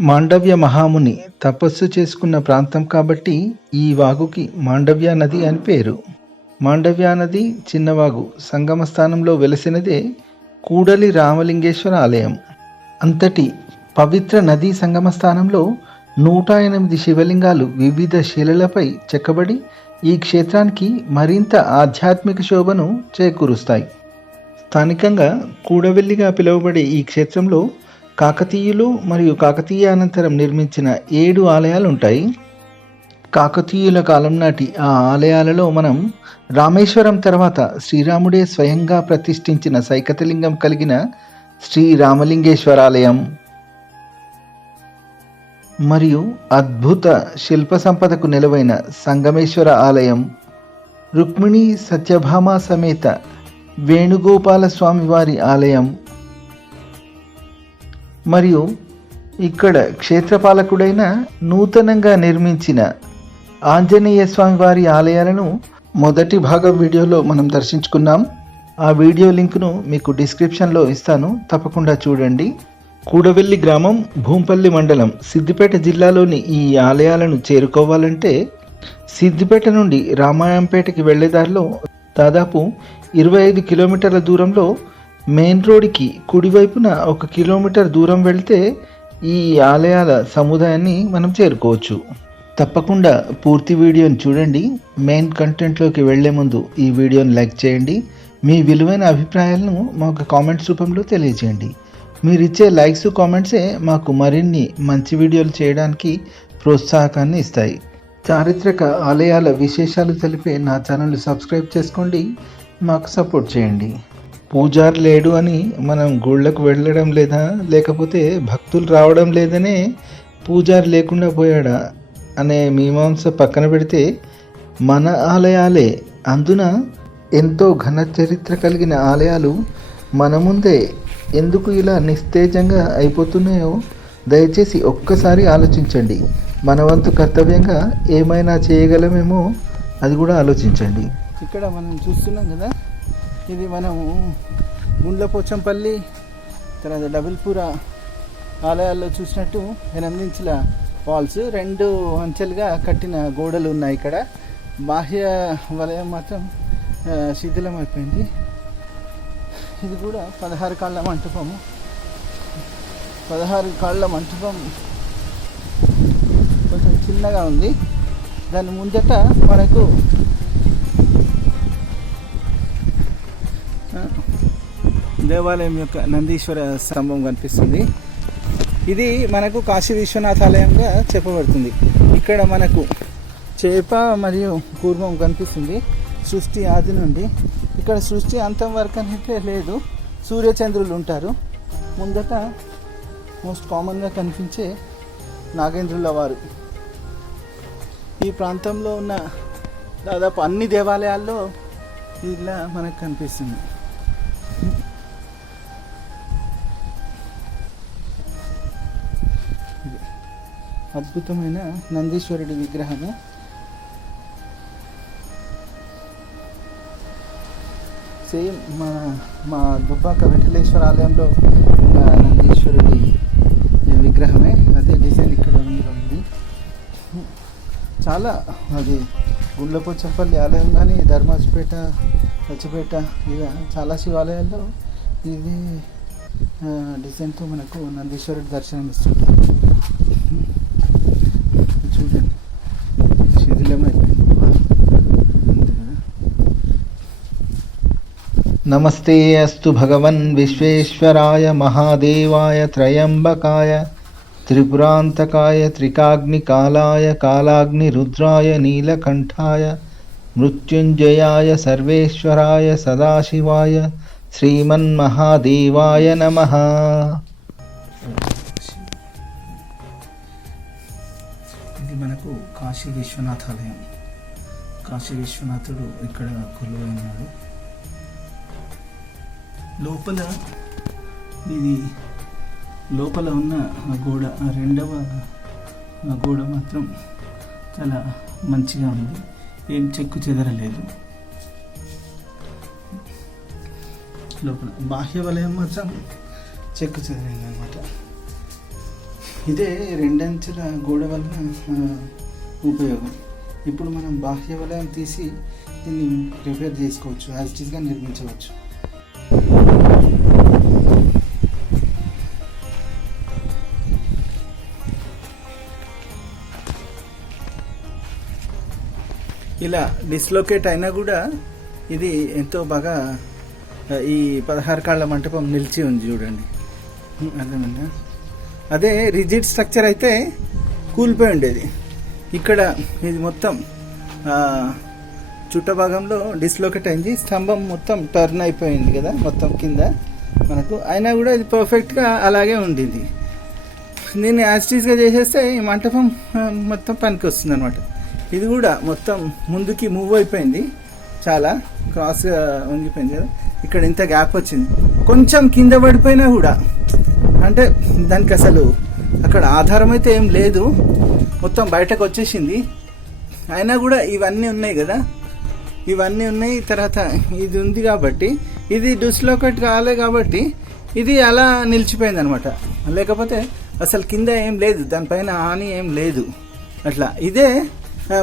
మాండవ్య మహాముని తపస్సు చేసుకున్న ప్రాంతం కాబట్టి ఈ వాగుకి మాండవ్య నది అని పేరు. మాండవ్య నది చిన్నవాగు సంగమ స్థానంలో వెలసినదే కూడలి రామలింగేశ్వర ఆలయం. అంతటి పవిత్ర నదీ సంగమ స్థానంలో నూట ఎనిమిది శివలింగాలు వివిధ శిలలపై చెక్కబడి ఈ క్షేత్రానికి మరింత ఆధ్యాత్మిక శోభను చేకూరుస్తాయి. స్థానికంగా కూడవెల్లిగా పిలువబడే ఈ క్షేత్రంలో కాకతీయులు మరియు కాకతీయ అనంతరం నిర్మించిన ఏడు ఆలయాలు ఉంటాయి కాకతీయుల కాలం నాటి ఆ ఆలయాలలో మనం రామేశ్వరం తర్వాత శ్రీరాముడే స్వయంగా ప్రతిష్ఠించిన సైకతలింగం కలిగిన శ్రీ రామలింగేశ్వర ఆలయం మరియు అద్భుత శిల్ప సంపదకు నిలవైన సంగమేశ్వర ఆలయం. రుక్మిణి సత్యభామ సమేత వేణుగోపాల స్వామి వారి ఆలయం. మరియు ఇక్కడ క్షేత్రపాలకుడైన నూతనంగా నిర్మించిన ఆంజనేయ స్వామి వారి ఆలయాలను మొదటి భాగం వీడియోలో మనం దర్శించుకున్నాం. ఆ వీడియో లింక్ను మీకు డిస్క్రిప్షన్లో ఇస్తాను. తప్పకుండా చూడండి. కూడవెల్లి గ్రామం భూంపల్లి మండలం సిద్దిపేట జిల్లాలోని ఈ ఆలయాలను చేరుకోవాలంటే సిద్దిపేట నుండి రామాయంపేటకి వెళ్ళే దారిలో దాదాపు ఇరవై ఐదు కిలోమీటర్ల దూరంలో మెయిన్ రోడ్కి కుడివైపున ఒక కిలోమీటర్ దూరం వెళ్తే ఈ ఆలయాల సముదాయాన్ని మనం చేరుకోవచ్చు. తప్పకుండా పూర్తి వీడియోని చూడండి. మెయిన్ కంటెంట్లోకి వెళ్ళే ముందు ఈ వీడియోని లైక్ చేయండి. మీ విలువైన అభిప్రాయాలను మాకు కామెంట్స్ రూపంలో తెలియజేయండి మీరు ఇచ్చే లైక్స్ కామెంట్సే మాకు మరిన్ని మంచి వీడియోలు చేయడానికి ప్రోత్సాహకాన్ని ఇస్తాయి. చారిత్రక ఆలయాల విశేషాలు తెలిపే నా ఛానల్ సబ్స్క్రైబ్ చేసుకోండి. మాకు సపోర్ట్ చేయండి. పూజారి లేడు అని మనం గుళ్ళకు వెళ్ళడం లేదా లేకపోతే భక్తులు రావడం లేదనే పూజారి లేకుండా పోయాడా అనే మీమాంస పక్కన పెడితే మన ఆలయాలే అందున ఎంతో ఘన చరిత్ర కలిగిన ఆలయాలు మన ముందే ఎందుకు ఇలా నిస్తేజంగా అయిపోతున్నాయో దయచేసి ఒక్కసారి ఆలోచించండి. మన వంతు కర్తవ్యంగా ఏమైనా చేయగలమేమో అది కూడా ఆలోచించండి. ఇక్కడ మనం చూస్తున్నాం కదా ఇది మనము గుండ్లపోచంపల్లి తర్వాత డబుల్పూర ఆలయాల్లో చూసినట్టు ఎనిమిదించుల వాల్స్ రెండు అంచెలుగా కట్టిన గోడలు ఉన్నాయి ఇక్కడ. బాహ్య వలయం మాత్రం శిథిలం అయిపోయింది ఇది కూడా పదహారు కాళ్ళ మంటపము పదహారు కాళ్ళ మంటపం కొంచెం చిన్నగా ఉంది. దాని ముందట మనకు దేవాలయం యొక్క నందీశ్వర స్తంభం కనిపిస్తుంది. ఇది మనకు కాశీ విశ్వనాథ ఆలయంగా చెప్పబడుతుంది. ఇక్కడ మనకు చేప మరియు కూర్మం కనిపిస్తుంది. సృష్టి ఆది నుండి. ఇక్కడ సృష్టి అంతం వరకు అనేది లేదు. సూర్యచంద్రులు ఉంటారు. ముందట మోస్ట్ కామన్గా కనిపించే నాగేంద్రుల వారు. ఈ ప్రాంతంలో ఉన్న దాదాపు అన్ని దేవాలయాల్లో ఇలా మనకు కనిపిస్తుంది. అద్భుతమైన నందీశ్వరుడి విగ్రహము. సేమ్ మన మా దుబ్బాక వెంకటేశ్వర ఆలయంలో ఉన్న నందీశ్వరుడి విగ్రహమే అదే డిజైన్ ఇక్కడ ఉంది. చాలా అది గుండ్లపోచంపల్లి ఆలయం కానీ ధర్మాజపేట పచ్చిపేట ఇక చాలా శివాలయాల్లో ఇది డిజైన్తో మనకు నందీశ్వరుడి దర్శనం ఇస్తుంది చూడండి శిథిలమైపోయింది అంతే కదా నమస్తే అస్తు భగవన్ విశ్వేశ్వరాయ మహాదేవాయ త్రయంబకాయ త్రిపురాంతకాయ త్రికాగ్నికాలాయ కాలాగ్నిరుద్రాయ నీలకంఠాయ మృత్యుంజయాయ సర్వేశ్వరాయ సదాశివాయ శ్రీమన్మహాదేవాయ నమ. ఇది మనకు కాశీ విశ్వనాథ ఆలయం కాశీ విశ్వనాథుడు ఇక్కడ కొలువై ఉన్నాడు. లోపల ఇది లోపల ఉన్న ఆ గోడ ఆ రెండవ ఆ గోడ మాత్రం చాలా మంచిగా ఉంది. ఏం చెక్కు చెదరలేదు. లోపల బాహ్య వలయం మాత్రం చెక్కు చెదరైంది అనమాట ఇదే రెండంచెల గోడ వలన ఉపయోగం. ఇప్పుడు మనం బాహ్య వలయం తీసి దీన్ని రిపేర్ చేసుకోవచ్చు యాజ్ ఇట్ ఈస్గా నిర్మించవచ్చు. ఇలా డిస్లోకేట్ అయినా కూడా ఇది ఎంతో బాగా ఈ పదహారు కాళ్ళ మంటపం నిలిచి ఉంది చూడండి. ఉం, అర్థమైందా? అదే రిజిడ్ స్ట్రక్చర్ అయితే కూలిపోయి ఉండేది. ఇక్కడ ఇది మొత్తం చుట్ట భాగంలో డిస్లోకేట్ అయింది. స్తంభం మొత్తం టర్న్ అయిపోయింది కదా మొత్తం కింద మనకు. అయినా కూడా ఇది పర్ఫెక్ట్గా అలాగే ఉండింది. దీన్ని యాస్టీస్గా చేసేస్తే ఈ మంటపం మొత్తం పనికి వస్తుంది అనమాట ఇది కూడా మొత్తం ముందుకి మూవ్ అయిపోయింది. చాలా క్రాస్గా వంగిపోయింది కదా. ఇక్కడ ఇంత గ్యాప్ వచ్చింది. కొంచెం కింద పడిపోయినా కూడా అంటే దానికి అసలు అక్కడ ఆధారం అయితే ఏం లేదు. మొత్తం బయటకు వచ్చేసింది. అయినా కూడా ఇవన్నీ ఉన్నాయి కదా. ఇవన్నీ ఉన్నాయి తర్వాత ఇది ఉంది కాబట్టి ఇది డిస్లోకేట్ కాలే కాబట్టి ఇది అలా నిలిచిపోయింది అనమాట లేకపోతే అసలు కింద ఏం లేదు దానిపైన హాని ఏం లేదు. అట్లా. ఇదే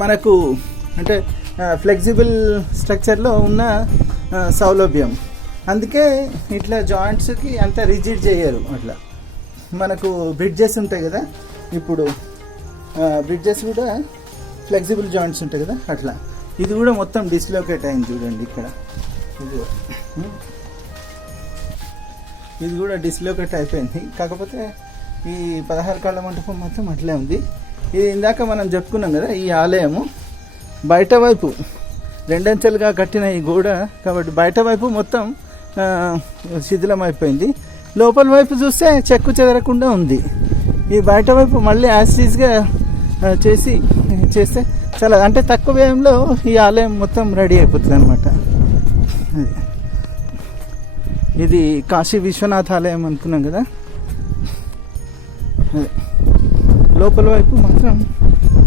మనకు అంటే ఫ్లెక్సిబుల్ స్ట్రక్చర్లో ఉన్న సౌలభ్యం. అందుకే ఇట్లా జాయింట్స్కి అంత రిజిడ్ చేయరు అట్లా. మనకు బ్రిడ్జెస్ ఉంటాయి కదా ఇప్పుడు బ్రిడ్జెస్ కూడా ఫ్లెక్సిబుల్ జాయింట్స్ ఉంటాయి కదా అట్లా. ఇది కూడా మొత్తం డిస్లోకేట్ అయింది చూడండి ఇక్కడ. ఇది కూడా. ఇది కూడా డిస్లోకేట్ అయిపోయింది. కాకపోతే ఈ పదహారు కాళ్ళ మంటపం మాత్రం అట్లే ఉంది. ఇది ఇందాక మనం చెప్పుకున్నాం కదా ఈ ఆలయము. బయట వైపు రెండంచెలుగా కట్టిన ఈ గోడ కాబట్టి బయట వైపు మొత్తం శిథిలం అయిపోయింది లోపల వైపు చూస్తే చెక్కు చెదరకుండా ఉంది. ఈ బయట వైపు మళ్ళీ యాసిడ్స్గా చేసి చేస్తే చాలా అంటే తక్కువ వ్యయంలో ఈ ఆలయం మొత్తం రెడీ అయిపోతుంది అనమాట ఇది కాశీ విశ్వనాథ ఆలయం అనుకున్నాం కదా? అదే. లోపల వైపు మాత్రం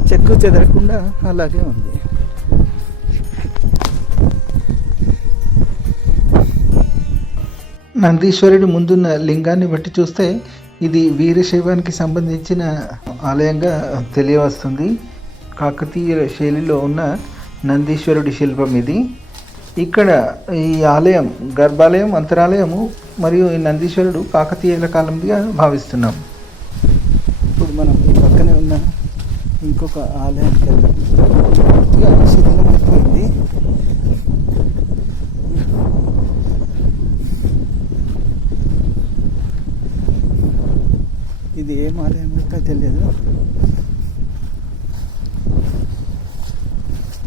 చెక్కు చెదరకుండా అలాగే ఉంది. నందీశ్వరుడి ముందున్న లింగాన్ని బట్టి చూస్తే ఇది వీరశైవానికి సంబంధించిన ఆలయంగా తెలియవస్తుంది. కాకతీయ శైలిలో ఉన్న నందీశ్వరుడి శిల్పం ఇది. ఇక్కడ ఈ ఆలయం గర్భాలయం అంతరాలయము మరియు ఈ నందీశ్వరుడు కాకతీయుల కాలంగా భావిస్తున్నాం. ఇప్పుడు మనం ఇంకొక ఆలయానికి వెళ్దాం. పూర్తిగా శిథిలమైపోయింది ఇది ఏం ఆలయం ఇంకా తెలియదు.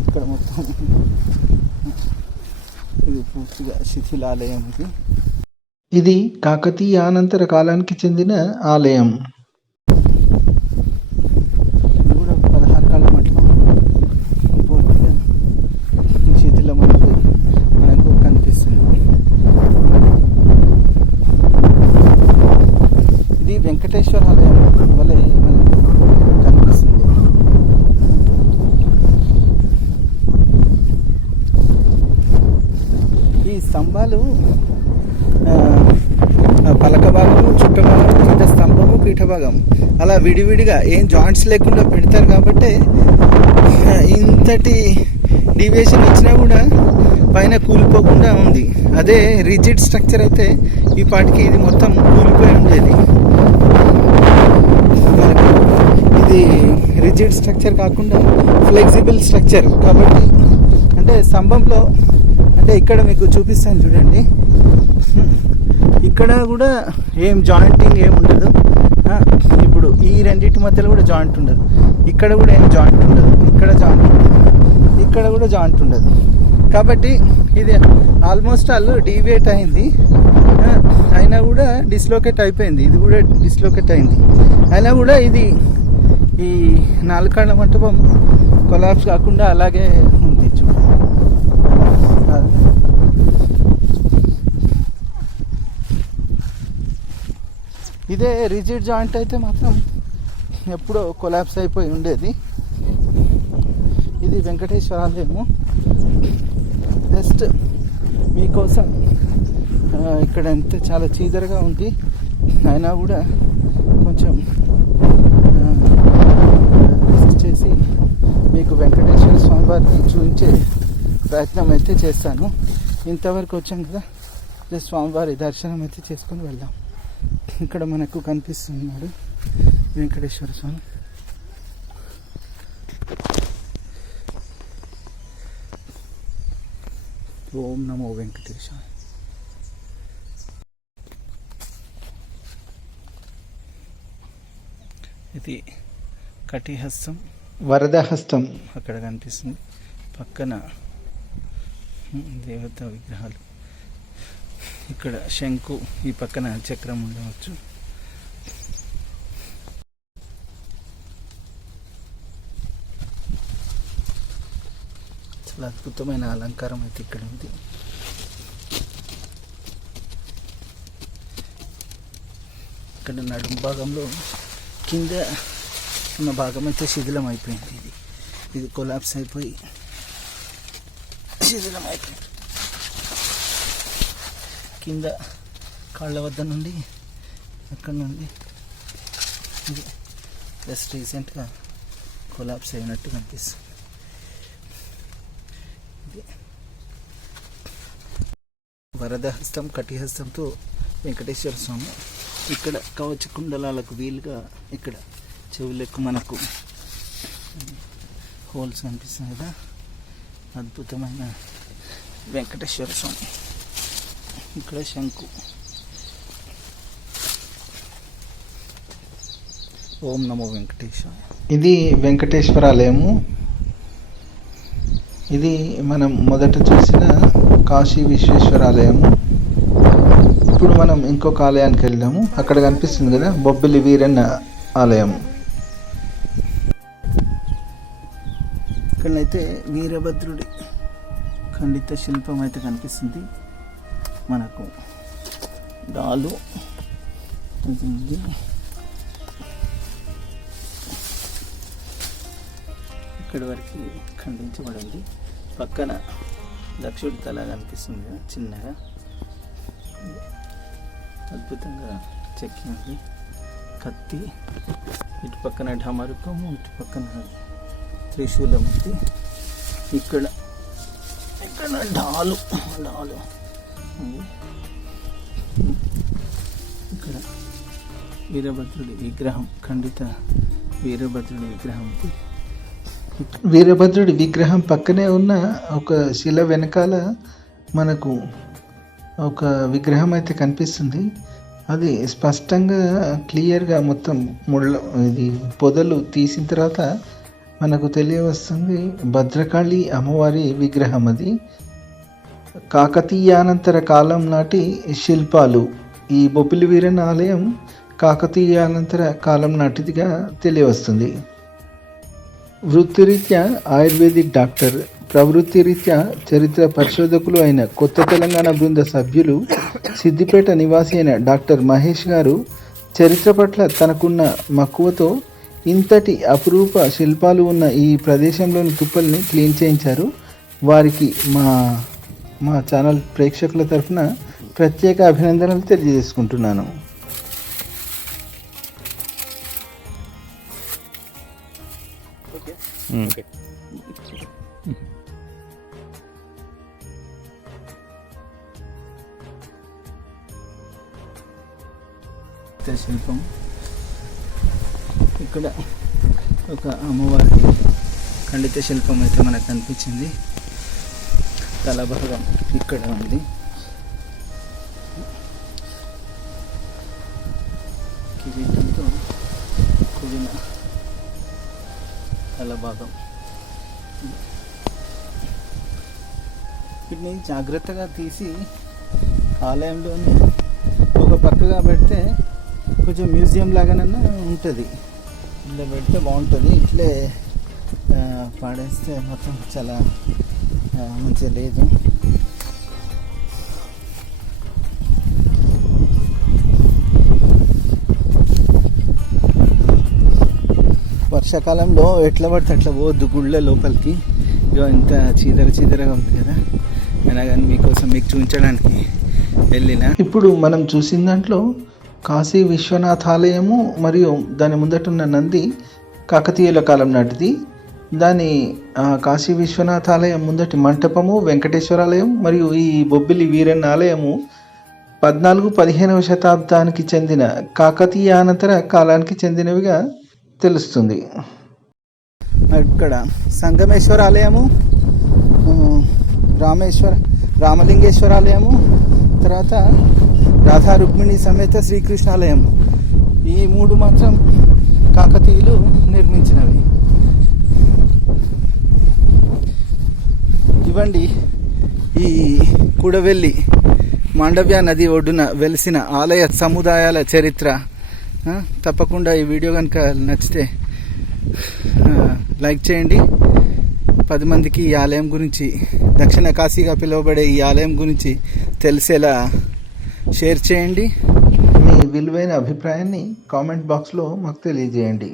ఇక్కడ మొత్తం ఇది పూర్తిగా శిథిలాలయం ఇది. ఇది కాకతీయ అనంతర కాలానికి చెందిన ఆలయం ఇది కూడా పదహారు కాళ్ళ మంటపం పూర్తిగా శిథిలమైపోయి మనకు కనిపిస్తుంది ఇది వెంకటేశ్వర ఆలయం వలె మనకు కనిపిస్తుంది ఈ స్తంభాలు ఆ, ఆ పలక భాగము చుట్ట భాగం కింద స్తంభము పీఠ భాగం అలా విడివిడిగా ఏం జాయింట్స్ లేకుండా పెడతారు కాబట్టి ఇంతటి డీవియేషన్ వచ్చినా కూడా పైన కూలిపోకుండా ఉంది. అదే రిజిడ్ స్ట్రక్చర్ అయితే ఈ పాటికి ఇది మొత్తం కూలిపోయి ఉండేది. ఇది రిజిడ్ స్ట్రక్చర్ కాకుండా ఫ్లెక్సిబుల్ స్ట్రక్చర్ కాబట్టి అంటే స్తంభంలో అంటే ఇక్కడ మీకు చూపిస్తాను చూడండి. ఇక్కడ కూడా ఏం జాయింటింగ్ ఏం ఉండదు. ఇప్పుడు ఈ రెండింటి మధ్యలో కూడా జాయింట్ ఉండదు. ఇక్కడ కూడా ఏం జాయింట్ ఉండదు. ఇక్కడ జాయింట్ ఉండదు. ఇక్కడ కూడా జాయింట్ ఉండదు. కాబట్టి ఇది ఆల్మోస్ట్ ఆల్ డీవియేట్ అయింది. అయినా కూడా డిస్లోకేట్ అయిపోయింది. ఇది కూడా డిస్లోకేట్ అయింది. అయినా కూడా ఇది ఈ నాలుకాళ్ళ మంటపం కొలాప్స్ కాకుండా అలాగే ఉంది. ఇదే రిజిడ్ జాయింట్ అయితే మాత్రం ఎప్పుడో కొలాప్స్ అయిపోయి ఉండేది. ఇది వెంకటేశ్వర ఆలయము జస్ట్ మీకోసం ఇక్కడ ఎంత చాలా చీదరగా ఉంది. అయినా కూడా కొంచెం చేసి మీకు వెంకటేశ్వర స్వామి వారిని చూపించే ప్రయత్నం అయితే చేస్తాను. ఇంతవరకు వచ్చాం కదా. జస్ట్ స్వామివారి దర్శనం అయితే చేసుకొని వెళ్దాం. ఇక్కడ మనకు కనిపిస్తున్నాడు వెంకటేశ్వర స్వామి. ఓం నమో వెంకటేశాయ. ఇది కటిహస్తం. వరదహస్తం. అక్కడ కనిపిస్తుంది. పక్కన దేవత విగ్రహాలు. ఇక్కడ శంకు ఈ పక్కన చక్రం ఉండవచ్చు. చాలా అద్భుతమైన అలంకారం అయితే ఇక్కడ ఉంది. ఇక్కడ నడుం భాగంలో కింద ఉన్న భాగం అయితే శిథిలం అయిపోయింది ఇది ఇది కొలాప్స్ అయిపోయి శిథిలం అయిపోయింది కింద కాళ్ళ వద్ద నుండి అక్కడ నుండి? జస్ట్ రీసెంట్గా కొలాప్స్ అయినట్టు కనిపిస్తుంది. వరదహస్తం కటిహస్తంతో వెంకటేశ్వర స్వామి. ఇక్కడ కవచ కుండలాలకు వీలుగా ఇక్కడ చెవులకు మనకు హోల్స్ కనిపిస్తున్నాయి కదా. అద్భుతమైన వెంకటేశ్వర స్వామి. ఇక్కడ శంకు ఓం నమో వెంకటేశ్వర ఇది వెంకటేశ్వరాలయము. ఇది మనం మొదట చూసిన కాశీ విశ్వేశ్వరాలయము. ఇప్పుడు మనం ఇంకొక ఆలయానికి వెళ్దాము అక్కడ కనిపిస్తుంది కదా బొబ్బిలి వీరన్న ఆలయం ఇక్కడైతే వీరభద్రుడి ఖండిత శిల్పం అయితే కనిపిస్తుంది. మనకు దాలు ఇది. ఇక్కడ వరకు ఖండించబడింది పక్కన దక్షుడి తల కనిపిస్తుంది కదా, చిన్నగా. అద్భుతంగా చెక్కి ఉంది. కత్తి ఇటు పక్కన ఢమరుకం ఇటు పక్కన త్రిశూలం ఉంది ఇక్కడ ఇక్కడ డాలు డాలు. ఇక్కడ వీరభద్రుడి విగ్రహం ఖండిత వీరభద్రుడి విగ్రహం. వీరభద్రుడి విగ్రహం పక్కనే ఉన్న ఒక శిల వెనకాల మనకు ఒక విగ్రహం అయితే కనిపిస్తుంది. అది స్పష్టంగా క్లియర్గా మొత్తం ముళ్ళ ఇది పొదలు తీసిన తర్వాత మనకు తెలియవస్తుంది భద్రకాళి అమ్మవారి విగ్రహం అది. కాకతీయానంతర కాలం నాటి శిల్పాలు. ఈ బొప్పిలి వీరన్ ఆలయం కాకతీయానంతర కాలం నాటిదిగా తెలియవస్తుంది. వృత్తిరీత్యా ఆయుర్వేదిక్ డాక్టర్ ప్రవృత్తి రీత్యా చరిత్ర పరిశోధకులు అయిన కొత్త తెలంగాణ బృంద సభ్యులు సిద్దిపేట నివాసి అయిన డాక్టర్ మహేష్ గారు చరిత్ర పట్ల తనకున్న మక్కువతో ఇంతటి అపురూప శిల్పాలు ఉన్న ఈ ప్రదేశంలోని తుప్పల్ని క్లీన్ చేయించారు. వారికి మా మా ఛానల్ ప్రేక్షకుల తరఫున ప్రత్యేక అభినందనలు తెలియజేసుకుంటున్నాను. శిల్పం. ఇక్కడ ఒక అమ్మవారి ఖండిత శిల్పం అయితే మనకు కనిపించింది. తలభాగం ఇక్కడ ఉంది. కిరీటంతో కూడిన తలభాగం వీటిని జాగ్రత్తగా తీసి ఆలయంలోని ఒక పక్కగా పెడితే కొంచెం మ్యూజియం లాగానన్నా ఉంటుంది. ఇట్లా పెడితే బాగుంటుంది. ఇట్లే పాడేస్తే మొత్తం చాలా మంచిగా లేదు. వర్షాకాలంలో ఎట్లా పడితే అట్లా పోవద్దు గుళ్ళ లోపలికి. ఇగో ఇంత చీదర చీదరగా ఉంది కదా. అయినా కానీ మీకోసం మీకు చూపించడానికి వెళ్ళిన. ఇప్పుడు మనం చూసిన దాంట్లో కాశీ విశ్వనాథాలయము మరియు దాని ముందట ఉన్న నంది కాకతీయుల కాలం నాటిది. దాని కాశీ విశ్వనాథ ఆలయం ముందటి మంటపము వెంకటేశ్వరాలయం మరియు ఈ బొబ్బిలి వీరన్న ఆలయము పద్నాలుగు పదిహేనవ శతాబ్దానికి చెందిన కాకతీయానంతర కాలానికి చెందినవిగా తెలుస్తుంది. ఇక్కడ సంగమేశ్వర ఆలయము రామేశ్వర రామలింగేశ్వర ఆలయము తర్వాత రాధా రుక్మిణి సమేత శ్రీకృష్ణాలయం ఈ మూడు మాత్రం కాకతీయులు నిర్మించినవి. ఇవ్వండి. ఈ కూడవెల్లి మాండవ్య నది ఒడ్డున వెలిసిన ఆలయ సముదాయాల చరిత్ర. తప్పకుండా ఈ వీడియో కనుక నచ్చితే లైక్ చేయండి. పది మందికి ఈ ఆలయం గురించి దక్షిణ కాశీగా పిలువబడే ఈ ఆలయం గురించి తెలిసేలా షేర్ చేయండి. మీ విలువైన అభిప్రాయాన్ని కామెంట్ బాక్స్లో మాకు తెలియజేయండి.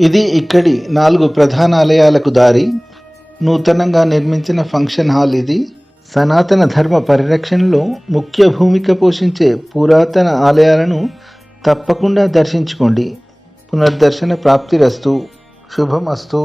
ఇది ఇక్కడి నాలుగు ప్రధాన ఆలయాలకు దారి. నూతనంగా నిర్మించిన ఫంక్షన్ హాల్ ఇది. సనాతన ధర్మ పరిరక్షణలో ముఖ్య భూమిక పోషించే పురాతన ఆలయాలను తప్పకుండా దర్శించుకోండి. పునర్దర్శన ప్రాప్తిరస్తు శుభమస్తు.